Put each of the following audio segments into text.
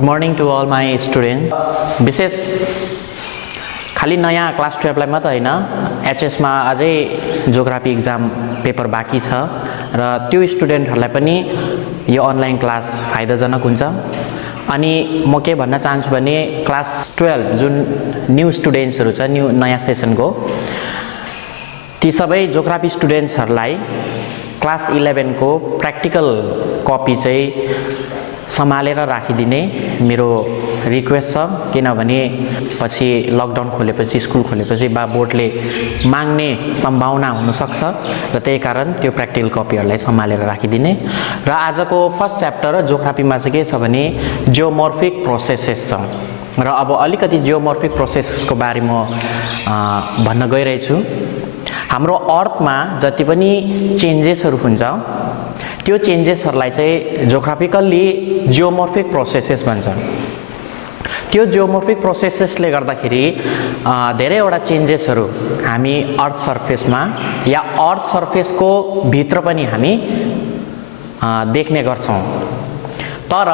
Good morning to all my students. विशेष खाली नयाँ क्लास 12 लाई मात्र हैन, एचएस मा अझै जियोग्राफी एक्जाम पेपर बाँकी छ र त्यो स्टुडेन्टहरुलाई पनि यो अनलाइन क्लास फाइदाजनक हुन्छ। अनि म के भन्न चाहन्छु भने क्लास 12 जुन न्यू स्टुडेन्ट्सहरु छ, न्यू नयाँ सेसनको, ती सबै जियोग्राफी स्टुडेन्ट्सहरुलाई क्लास 11 को प्र्याक्टिकल कपी चाहिँ सम्हालेर राखिदिने मेरो रिक्वेस्ट छ। किनभने पछि लकडाउन खोलेपछि, स्कुल खोलेपछि बा बोर्डले माग्ने सम्भावना हुन सक्छ र त्यही कारण त्यो प्र्याक्टिकल कपीहरुलाई सम्हालेर राखिदिने। र आजको फर्स्ट च्याप्टर जियोग्राफीमा चाहिँ के छ भने जियोमोर्फिक प्रोसेसेस छ र अब अलिकति जियोमोर्फिक प्रोसेसको बारेमा भन्न गइरहेछु। हाम्रो अर्थमा जति पनि चेन्जेसहरु हुन्छ त्यो चेन्जेसहरुलाई चाहिँ जियोग्राफिकल्ली जियोमोर्फिक प्रोसेसेस भन्छ। त्यो जियोमोर्फिक प्रोसेसेसले गर्दाखेरि धेरैवटा चेन्जेसहरु हामी अर्थ सर्फेसमा या अर्थ सर्फेसको भित्र पनि हामी देख्ने गर्छौं। तर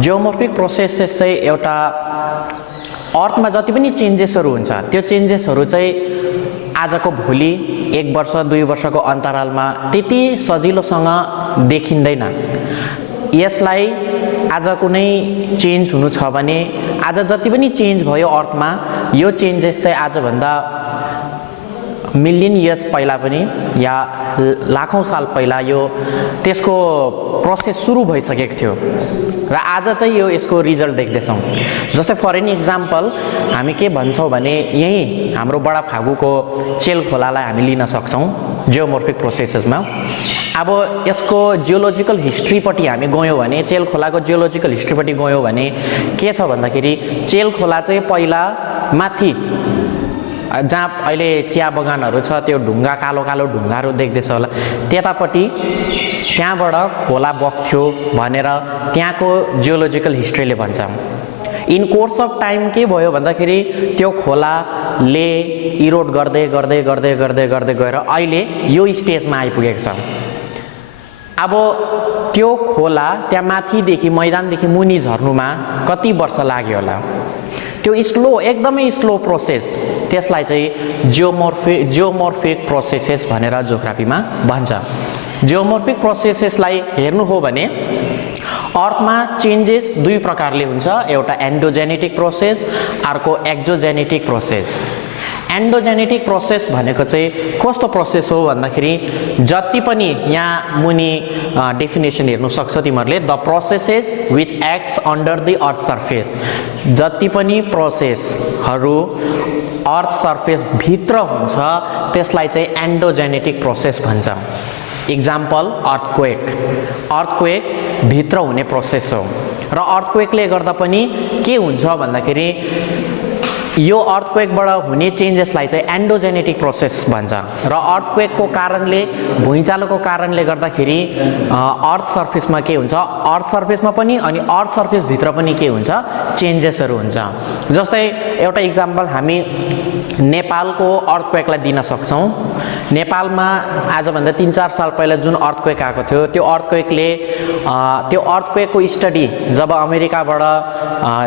जियोमोर्फिक प्रोसेसेस चाहिँ एउटा अर्थमा जति पनि चेन्जेसहरु हुन्छ त्यो चेन्जेसहरु चाहिँ आजको भोलि 1 वर्ष 2 वर्षको अन्तरालमा त्यति सजिलोसँग देखिँदैन। यसलाई आज कुनै चेन्ज हुनु छ भने आज जति पनि चेन्ज भयो अर्थमा, यो चेन्जेस चाहिँ आज भन्दा मिलियन इयर्स पहिला पनि या लाखौं साल पहिला यो त्यसको प्रोसेस सुरु भइसकेको थियो र आज चाहिँ यो यसको रिजल्ट देख्दैछौं। जस्तै फर एन एक्जाम्पल हामी के भन्छौं भने यही हाम्रो बडा फागुको चेल खोलालाई हामी लिन सक्छौं जियोमोर्फिक प्रोसेसेसमा। अब यसको जियोलोजिकल हिस्ट्री पट्टि हामी गयौं भने, चेल खोलाको जियोलोजिकल हिस्ट्री पट्टि गयौं भने के छ भन्दाखेरि चेल खोला चाहिँ पहिला माथि जहाँ अहिले चिया बगानहरु छ त्यो ढुङ्गा कालो कालो ढुङ्गाहरु देख्दैछ होला, त्यतापट्टि त्यहाँबाट खोला बग्थ्यो भनेर त्यहाँको जियोलोजिकल हिस्ट्रीले भन्छ। इन कोर्स अफ टाइम के भयो भन्दाखेरि त्यो खोलाले इरोड गर्दै गर्दै गर्दै गर्दै गर्दै गएर अहिले यो स्टेजमा आइपुगेको छ। अब त्यो खोला त्यहाँ माथिदेखि मैदानदेखि मुनि झर्नुमा कति वर्ष लाग्यो होला? त्यो स्लो, एकदमै स्लो प्रोसेस, त्यसलाई चाहिँ जियोमोर्फिक प्रोसेसेस भनेर जियोग्राफीमा भन्छ। जियोमोर्फिक प्रोसेसेसलाई हेर्नु हो भने अर्थमा चेन्जेस दुई प्रकारले हुन्छ, एउटा एन्डोजेनेटिक प्रोसेस, अर्को एक्जोजेनेटिक प्रोसेस। एन्डोजेनेटिक प्रोसेस भनेको चाहिँ कस्तो प्रोसेस हो भन्दाखेरि जति पनि यहाँ मुनि डेफिनेसन हेर्नु सक्छ तिमीहरुले, the processes which acts under the earth surface. जति पनि प्रोसेसहरु अर्थ सर्फेस भित्र हुन्छ त्यसलाई चाहिँ एन्डोजेनेटिक प्रोसेस भन्छ। Example earthquake. अर्थक्वेक भित्र हुने प्रोसेस हो र अर्थक्वेकले गर्दा पनि के हुन्छ भन्दाखेरि यो अर्थक्वेकबाट हुने चेन्जेसलाई चाहिँ एन्डोजेनेटिक प्रोसेस भन्छ। र अर्थक्वेकको कारणले, भुइँचालोको कारणले गर्दाखेरि अर्थ सर्फेसमा के हुन्छ, अर्थ सर्फेसमा पनि अनि अर्थ सर्फेस भित्र पनि के हुन्छ, चेन्जेसहरु हुन्छ। जस्तै एउटा एक्जाम्पल हामी नेपालको अर्थक्वेकलाई दिन सक्छौं। नेपालमा आजभन्दा 3-4 साल पहिला जुन अर्थक्वेक आएको थियो त्यो अर्थक्वेकको स्टडी जब अमेरिकाबाट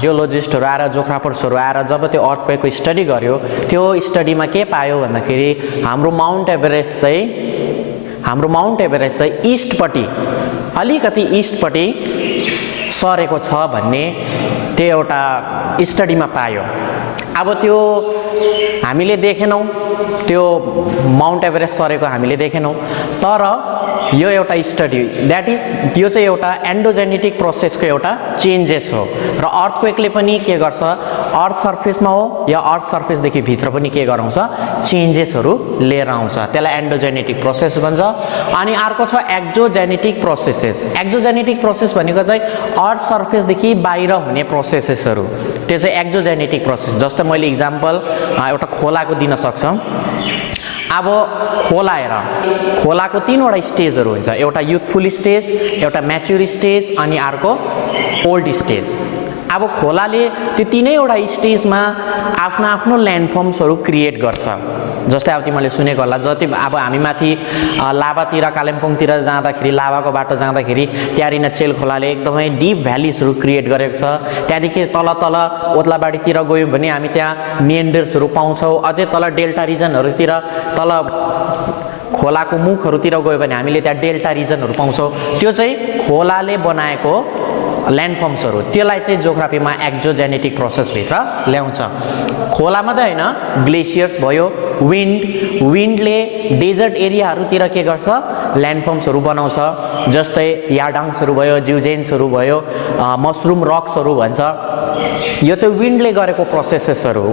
जियोलोजिस्टहरु आएर, जियोग्राफर्सहरु आएर जब त्यो अर्थक्वेकको स्टडी गर्यो, त्यो स्टडीमा के पायो भन्दाखेरि हाम्रो माउन्ट एभरेस्ट चाहिँ इस्टपट्टि, अलिकति इस्टपट्टि सरेको छ भन्ने त्यो एउटा स्टडीमा पायो। अब त्यो हामीले देखेनौं, त्यो माउन्ट एभरेस्ट सरेको हामीले देखेनौं, तर यो एउटा स्टडी दैट इज, यो चाहिँ एउटा एन्डोजेनेटिक प्रोसेसको एउटा चेन्जेस हो। र अर्थक्वेकले पनि के गर्छ, अर्थ सर्फेसमा हो या अर्थ सर्फेसदेखि भित्र पनि के गराउँछ, चेन्जेसहरु लिएर आउँछ। त्यसलाई एन्डोजेनेटिक प्रोसेस भन्छ। अनि अर्को छ एक्जोजेनेटिक प्रोसेसेस। एक्जोजेनेटिक प्रोसेस भनेको चाहिँ अर्थ सर्फेसदेखि बाहिर हुने प्रोसेसेसहरु, त्यो चाहिँ एक्जोजेनेटिक प्रोसेस। जस्तै मैले एक्जाम्पल एउटा खोलाको दिन सक्छौं। अब खोला हेर, खोलाको 3 वटा स्टेजहरु हुन्छ, एउटा युथफुल स्टेज, एउटा म्याच्युर स्टेज अनि अर्को ओल्ड स्टेज। अब खोलाले त्यो 3वटा स्टेजमा आफ्नो आफ्नो ल्यान्डफर्म्सहरु क्रिएट गर्छ। जस्तै अब तिमीले सुनेको होला, जति अब हामी माथि लाभातिर कालिम्पोङतिर जाँदाखेरि लाभाको बाटो जाँदाखेरि त्यहाँनिर चेल खोलाले एकदमै डिप भ्यालिजहरू क्रिएट गरेको छ। त्यहाँदेखि तल तल ओद्लाबाडीतिर गयौँ भने हामी त्यहाँ मेन्डर्सहरू पाउँछौँ। अझै तल डेल्टा रिजनहरूतिर तल खोलाको मुखहरूतिर गयो भने हामीले त्यहाँ डेल्टा रिजनहरू पाउँछौँ। त्यो चाहिँ खोलाले बनाएको ल्यान्डफर्म्सहरू, त्यसलाई चाहिँ जियोग्राफीमा एक्जोजेनेटिक प्रोसेसभित्र ल्याउँछ। खोला मात्रै होइन, ग्लेसियर्स भयो, विन्डले डेजर्ट एरियाहरूतिर के गर्छ, ल्यान्डफर्म्सहरू बनाउँछ। जस्तै याडाङ्सहरू भयो, जिउजेन्सहरू भयो, मसरुम रक्सहरू भन्छ। यो चाहिँ विन्डले गरेको प्रोसेसेसहरू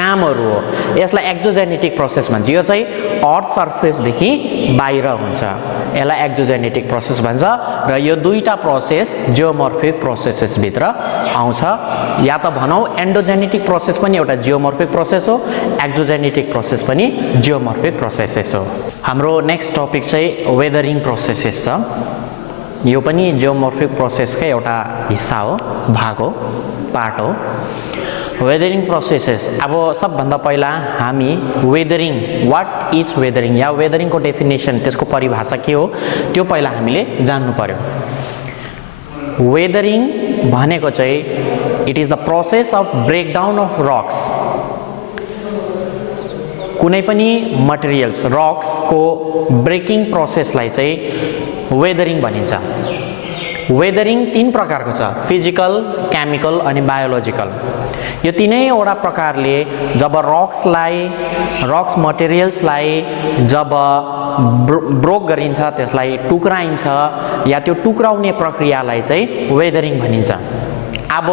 कामहरू हो। यसलाई एक्जोजेनेटिक प्रोसेस भन्छ। यो चाहिँ अर्थ सर्फेसदेखि बाहिर हुन्छ, यसलाई एक्जोजेनेटिक प्रोसेस भन्छ। र यो दुईटा प्रोसेस जियोमर्फिक प्रोसेसेसभित्र आउँछ। या त भनौँ एन्डोजेनेटिक प्रोसेस पनि एउटा जियोमर्फिक प्रोसेस हो, एक्जोजेनेटिक प्रोसेस पनि जियोमर्फिक प्रोसेसेस हो। हाम्रो नेक्स्ट टपिक चाहिँ वेदरिङ प्रोसेसेस छ। यो पनि जियोमर्फिक प्रोसेसकै एउटा हिस्सा हो, भाग हो, पार्ट हो। वेदरिङ प्रोसेसेस, अब सबभन्दा पहिला हामी वेदरिङ, वाट इज वेदरिङ या वेदरिङको डेफिनेसन, त्यसको परिभाषा के हो त्यो पहिला हामीले जान्नु पर्यो। वेदरिङ भनेको चाहिँ it is the process of breakdown of rocks. कुनै पनि मटेरियल्स रक्सको ब्रेकिङ प्रोसेसलाई चाहिँ वेदरिङ भनिन्छ। वेदरिङ तीन प्रकारको छ, फिजिकल, केमिकल अनि बायोलोजिकल। यो तीनैवटा प्रकारले जब रक्स मटेरियल्सलाई जब ब्रोक गरिन्छ, त्यसलाई टुक्राइन्छ या त्यो टुक्राउने प्रक्रियालाई चाहिँ वेदरिङ भनिन्छ। अब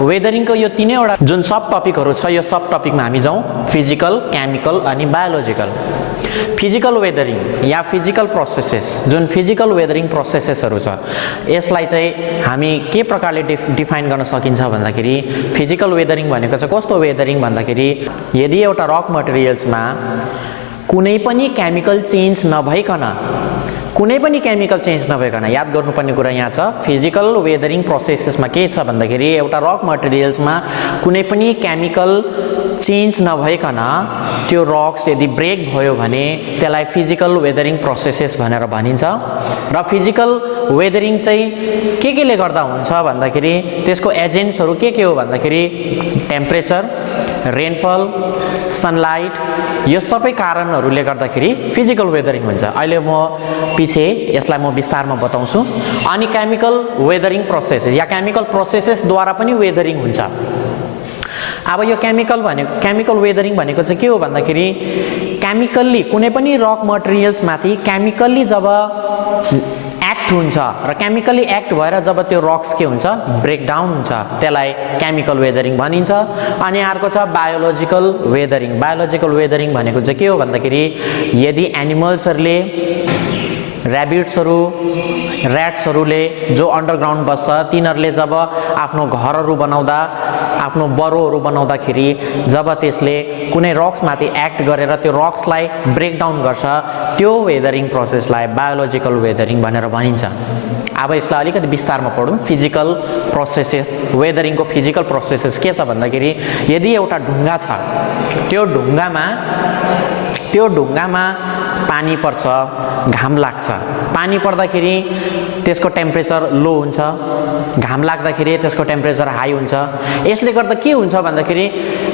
वेदरिङको यो तीनैवटा जुन सब टपिकहरू छ, यो सब टपिकमा हामी जाउँ, फिजिकल, केमिकल अनि बायोलोजिकल। फिजिकल वेदरिङ या फिजिकल प्रोसेसेस, जुन फिजिकल वेदरिङ प्रोसेसेसहरू छ, यसलाई चाहिँ हामी के प्रकारले डिफाइन गर्न सकिन्छ भन्दाखेरि, फिजिकल वेदरिङ भनेको चाहिँ कस्तो वेदरिङ भन्दाखेरि, यदि एउटा रक मटेरियल्समा कुनै पनि केमिकल चेन्ज नभइकन, याद गर्नुपर्ने कुरा यहाँ छ, फिजिकल वेदरिङ प्रोसेसेसमा के छ भन्दाखेरि एउटा रक मटेरियल्समा कुनै पनि केमिकल चेन्ज नभइकन त्यो रक्स यदि ब्रेक भयो भने त्यसलाई फिजिकल वेदरिङ प्रोसेसेस भनेर भनिन्छ। र फिजिकल वेदरिङ चाहिँ केले गर्दा हुन्छ भन्दाखेरि त्यसको एजेन्ट्सहरू के हो भन्दाखेरि टेम्परेचर, रेनफल, सनलाइट, यो सबै कारणहरूले गर्दाखेरि फिजिकल वेदरिङ हुन्छ। अहिले म पछि यसलाई म विस्तारमा बताउँछु। अनि केमिकल वेदरिङ प्रोसेसेस या केमिकल प्रोसेसेसद्वारा पनि वेदरिङ हुन्छ। अब यो केमिकल वेदरिङ भनेको चाहिँ के हो भन्दाखेरि, केमिकल्ली कुनै पनि रक मटेरियल्समाथि केमिकल्ली जब एक्ट हुन्छ र केमिकली एक्ट भएर जब त्यो रक्स के हुन्छ, ब्रेकडाउन हुन्छ, त्यसलाई केमिकल वेदरिङ भनिन्छ। अनि अर्को छ बायोलोजिकल वेदरिङ। बायोलोजिकल वेदरिङ भनेको चाहिँ के हो भन्दाखेरि, यदि एनिमल्सहरूले, ऱ्याट्सहरूले जो अन्डरग्राउन्ड बस्छ, तिनीहरूले जब आफ्नो घरहरू बनाउँदा, आफ्नो बरोहरू बनाउँदाखेरि जब त्यसले कुनै रक्समाथि एक्ट गरेर त्यो रक्सलाई ब्रेकडाउन गर्छ, त्यो वेदरिङ प्रोसेसलाई बायोलोजिकल वेदरिङ भनेर भनिन्छ। अब यसलाई अलिकति विस्तारमा पढौँ। फिजिकल प्रोसेसेस, वेदरिङको फिजिकल प्रोसेसेस के छ भन्दाखेरि, यदि एउटा ढुङ्गा छ, त्यो ढुङ्गामा पानी पर्छ, घाम लाग्छ। पानी पर्दाखेरि त्यसको टेम्परेचर लो हुन्छ, घाम लाग्दाखेरि त्यसको टेम्परेचर हाई हुन्छ। यसले गर्दा के हुन्छ भन्दाखेरि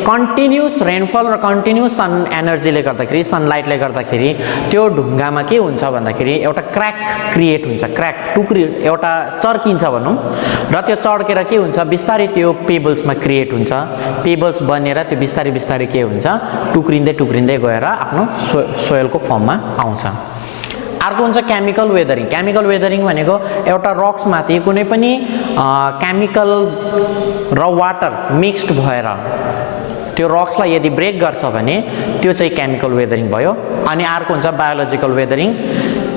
कन्टिन्युस रेनफल र कन्टिन्युस सन एनर्जीले गर्दाखेरि, सनलाइटले गर्दाखेरि त्यो ढुङ्गामा के हुन्छ भन्दाखेरि एउटा क्र्याक क्रिएट हुन्छ, एउटा चर्किन्छ भनौँ। र त्यो चर्केर के हुन्छ, बिस्तारै त्यो पेबल्समा क्रिएट हुन्छ। पेबल्स बनेर त्यो बिस्तारै के हुन्छ, टुक्रिँदै गएर आफ्नो सोइलको फर्ममा आउँछ। अर्को हुन्छ केमिकल वेदरिङ। केमिकल वेदरिङ भनेको एउटा रक्समाथि कुनै पनि केमिकल र वाटर मिक्स्ड भएर त्यो रक्सलाई यदि ब्रेक गर्छ भने त्यो चाहिँ केमिकल वेदरिङ भयो। अनि अर्को हुन्छ बायोलोजिकल वेदरिङ।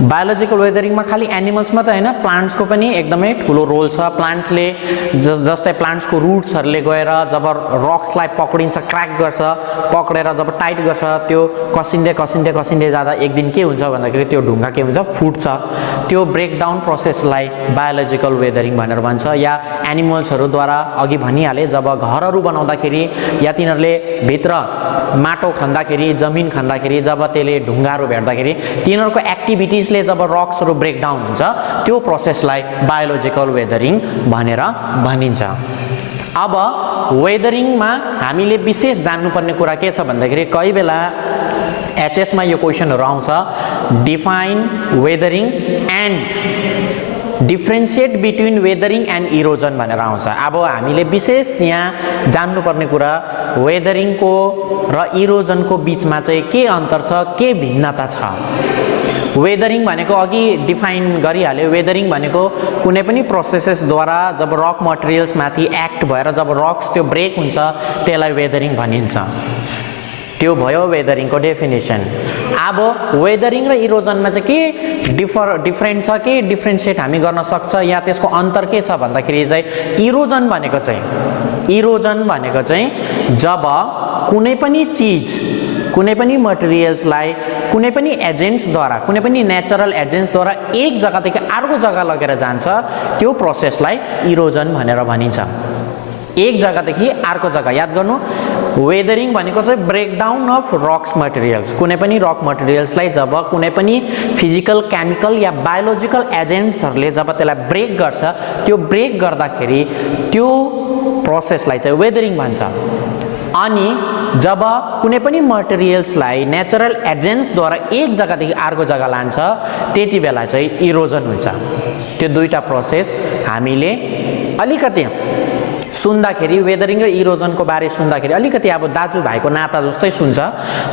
बायोलोजिकल वेदरिङमा खालि एनिमल्स मात्रै हैन, प्लान्ट्सको पनि एकदमै ठुलो रोल छ। प्लान्ट्सले जस्तै प्लान्ट्सको रुट्सहरूले गएर जब रक्सलाई पक्रिन्छ, क्र्याक गर्छ, पक्रेर जब टाइट गर्छ, त्यो कसिँदै कसिँदै कसिँदै जाँदा एक दिन के हुन्छ भन्दाखेरि त्यो ढुङ्गा के हुन्छ, फुट्छ। त्यो ब्रेकडाउन प्रोसेसलाई बायोलोजिकल वेदरिङ भनेर भन्छ। या एनिमल्सहरूद्वारा अघि भनिहाले, जब घरहरू बनाउँदाखेरि या तिनीहरूले भित्र माटो खन्दाखेरि, जमिन खन्दाखेरि, जब त्यसले ढुङ्गाहरू भेट्दाखेरि तिनीहरूको एक्टिभिटिजले जब रक्सहरू ब्रेकडाउन हुन्छ, त्यो प्रोसेसलाई बायोलोजिकल वेदरिङ भनेर भनिन्छ। अब वेदरिङमा हामीले विशेष जान्नुपर्ने कुरा के छ भन्दाखेरि कही बेला एचएसमा यो क्वेसनहरू आउँछ, define weathering and differentiate between weathering and erosion भनेर आउँछ। अब हामीले विशेष यहाँ जान्नुपर्ने कुरा वेदरिङको र इरोजनको बिचमा चाहिँ के अन्तर छ, के भिन्नता छ। वेदरिङ भनेको अघि डिफाइन गरिहाल्यो, वेदरिङ भनेको कुनै पनि प्रोसेसेसद्वारा जब रक मटेरियल्स माथि एक्ट भएर जब रक्स त्यो ब्रेक हुन्छ त्यसलाई वेदरिङ भनिन्छ। त्यो भयो वेदरिङको डेफिनेसन। अब वेदरिङ र इरोजनमा चाहिँ के डिफरेन्ट छ, के डिफ्रेन्सिएट हामी गर्न सक्छ या त्यसको अन्तर के छ भन्दाखेरि चाहिँ इरोजन भनेको चाहिँ जब कुनै पनि चिज, कुनै पनि मटेरियल्सलाई कुनै पनि एजेन्ट्सद्वारा, कुनै पनि नेचरल एजेन्ट्सद्वारा एक जग्गादेखि अर्को जग्गा लगेर जान्छ, त्यो प्रोसेसलाई इरोजन भनेर भनिन्छ। एक जग्गादेखि अर्को जग्गा, याद गर्नु, वेदरिङ भनेको चाहिँ ब्रेकडाउन अफ रक्स मटेरियल्स। कुनै पनि रक मटेरियल्सलाई जब कुनै पनि फिजिकल, केमिकल या बायोलोजिकल एजेन्ट्सहरूले जब त्यसलाई ब्रेक गर्छ, त्यो ब्रेक गर्दाखेरि त्यो प्रोसेसलाई चाहिँ वेदरिङ भन्छ। अनि जब कुनै पनि मटेरियल्सलाई नेचरल एजेन्ट्सद्वारा एक जग्गादेखि अर्को जग्गा लान्छ, त्यति बेला चाहिँ इरोजन हुन्छ। त्यो दुईटा प्रोसेस हामीले अलिकति सुन्दाखेरि, वेदरिङ र इरोजनको बारे सुन्दाखेरि अलिकति अब दाजुभाइको नाता जस्तै सुन्छ,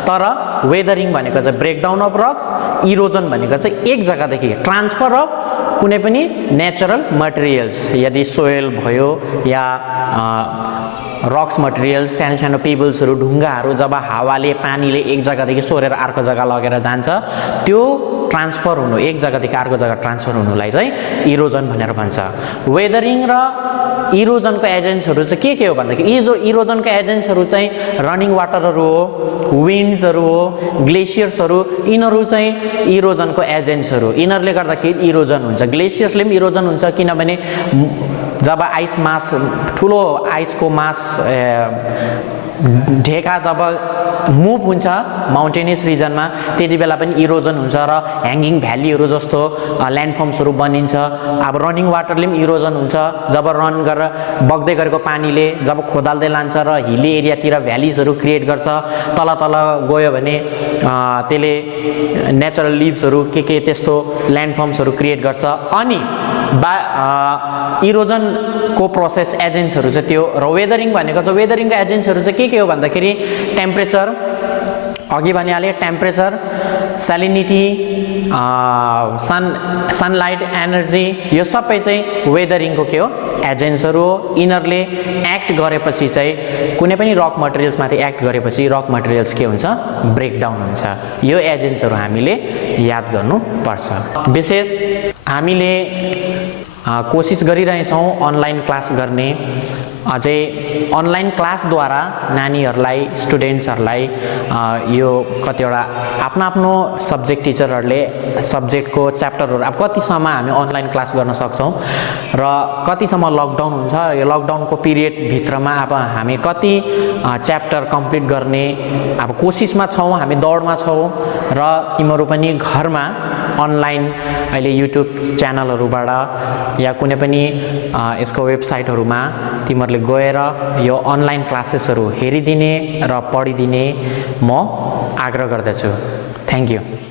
तर वेदरिङ भनेको चाहिँ ब्रेकडाउन अफ रक्स, इरोजन भनेको चाहिँ एक जग्गादेखि ट्रान्सफर अफ कुनै पनि नेचरल मटेरियल्स, यदि सोयल भयो या रक्स मटेरियल्स, सानो सानो पेबल्सहरू, ढुङ्गाहरू जब हावाले, पानीले एक जग्गादेखि सोरेर अर्को जग्गा लगेर जान्छ, त्यो ट्रान्सफर हुनु, एक जग्गादेखि अर्को जग्गा ट्रान्सफर हुनुलाई चाहिँ इरोजन भनेर भन्छ। वेदरिङ र इरोजनको एजेन्ट्सहरू चाहिँ के हो भन्दाखेरि इरोजनको एजेन्ट्सहरू चाहिँ रनिङ वाटरहरू हो, विन्ड्सहरू हो, ग्लेसियर्सहरू, यिनीहरू चाहिँ इरोजनको एजेन्ट्सहरू। यिनीहरूले गर्दाखेरि इरोजन हुन्छ। ग्लेसियर्सले पनि इरोजन हुन्छ, किनभने जब आइस मास, ठुलो आइसको मास ढेका जब मुभ हुन्छ माउन्टेनियस रिजनमा, त्यति बेला पनि इरोजन हुन्छ र ह्याङ्गिङ भ्यालीहरू जस्तो ल्यान्डफर्म्सहरू बनिन्छ। अब रनिङ वाटरले पनि इरोजन हुन्छ, जब रन गरेर बग्दै गरेको पानीले जब खोदाल्दै लान्छ र हिली एरियातिर भ्यालिजहरू क्रिएट गर्छ, तल तल गयो भने त्यसले नेचरल लिभ्सहरू के त्यस्तो ल्यान्डफर्म्सहरू क्रिएट गर्छ। अनि इरोजनको प्रोसेस एजेन्ट्सहरू चाहिँ त्यो। र वेदरिङ भनेको चाहिँ, वेदरिङको एजेन्ट्सहरू चाहिँ के हो भन्दाखेरि टेम्परेचर, अघि भनिहालेँ, टेम्परेचर, सेलिनिटी, सनलाइट एनर्जी, यो सबै चाहिँ वेदरिङको के हो, एजेन्ट्सहरू हो। यिनीहरूले एक्ट गरेपछि चाहिँ कुनै पनि रक मटेरियल्समाथि एक्ट गरेपछि रक मटेरियल्स के हुन्छ, ब्रेकडाउन हुन्छ। यो एजेन्ट्सहरू हामीले याद गर्नुपर्छ। विशेष हामीले कोसिस गरिरहेछौँ अनलाइन क्लास गर्ने। अझै अनलाइन क्लासद्वारा नानीहरूलाई, स्टुडेन्ट्सहरूलाई यो कतिवटा आफ्नो सब्जेक्ट टिचरहरूले सब्जेक्टको च्याप्टरहरू अब कतिसम्म हामी अनलाइन क्लास गर्न सक्छौँ र कतिसम्म लकडाउन हुन्छ, यो लकडाउनको पिरियडभित्रमा अब हामी कति च्याप्टर कम्प्लिट गर्ने अब कोसिसमा छौँ, हामी दौडमा छौँ। र तिमीहरू पनि घरमा अनलाइन अहिले युट्युब च्यानलहरूबाट या कुनै पनि यसको वेबसाइटहरूमा तिमीहरूले गएर यो अनलाइन क्लासेसहरू हेरिदिने र पढिदिने म आग्रह गर्दछु। Thank you.